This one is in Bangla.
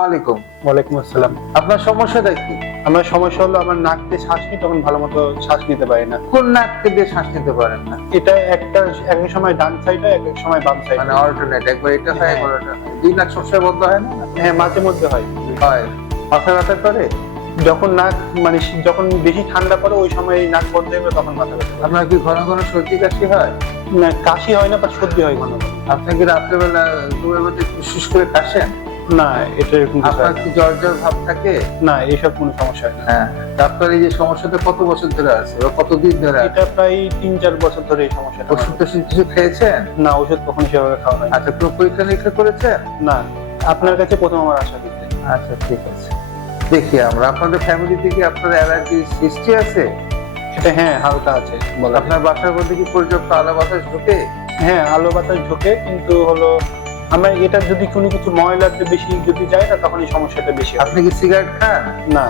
ওয়ালাইকুম। ওয়ালাইকুম আসসালাম। আপনার সমস্যাটা কি? আমার সমস্যা হলো আমার নাক দিয়ে শ্বাস নিই, তখন ভালো মতো শ্বাস নিতে পারি না। কোন নাককে দিয়ে শ্বাস নিতে পারেন না? এটা একটা এক এক সময় ডান সাইড হয়, এক এক সময় বাম সাইড মানে হয়। অল্টারনেট, একবার এটা হয় হ্যাঁ। একবার ওটা হয়। দুই নাক সবসময় বন্ধ হয় না? হ্যাঁ, মাঝে মধ্যে হয়। হয়। মাথা ব্যথা করে? যখন নাক মানে যখন বেশি ঠান্ডা পড়ে ওই সময় নাক বন্ধ হয়ে গেলে তখন মাথা ব্যথা করে। আপনার কি ঘন ঘন সর্দি কাশি হয়? না, কাশি হয় না, বা সর্দি হয় ঘন ঘন। আপনি কি রাত্রেবেলা ঘুমের মধ্যে ফুসফুস করে কাশেন? না, এটা এরকম কিছু আপনার হয় না। কি জ্বর জ্বর ভাব থাকে? না, এইসব কোনো সমস্যা হয় না। হ্যাঁ। আপনার এই যে সমস্যাটা কত বছর ধরে আছে বা কতদিন ধরে আছে? এটা প্রায় ৩-৪ বছর ধরে এই সমস্যাটা। ওষুধ টষুধ কিছু খেয়েছেন? না, ওষুধ কখনো সেভাবে খাওয়া হয় না। আচ্ছা, কোনো পরীক্ষা নিরীক্ষা করেছেন? না, আপনার কাছে প্রথম আমার আশা দিতে। আচ্ছা, ঠিক আছে। দেখি আমরা আপনাদের ফ্যামিলিতে কি আপনার অ্যালার্জির সৃষ্টি আছে? এটা হ্যাঁ, হালকা আছে বলা যায়। আপনার বাসার মধ্যে কি পর্যাপ্ত আলো বাতাস ঢোকে? হ্যাঁ, আলো বাতাস ঢোকে, কিন্তু হলো আমার এটা যদি কোনো কিছু ময়লা বেশি যদি যায় না, তখন এই সমস্যাটা বেশি হয়। আপনি কি সিগারেট খান? না,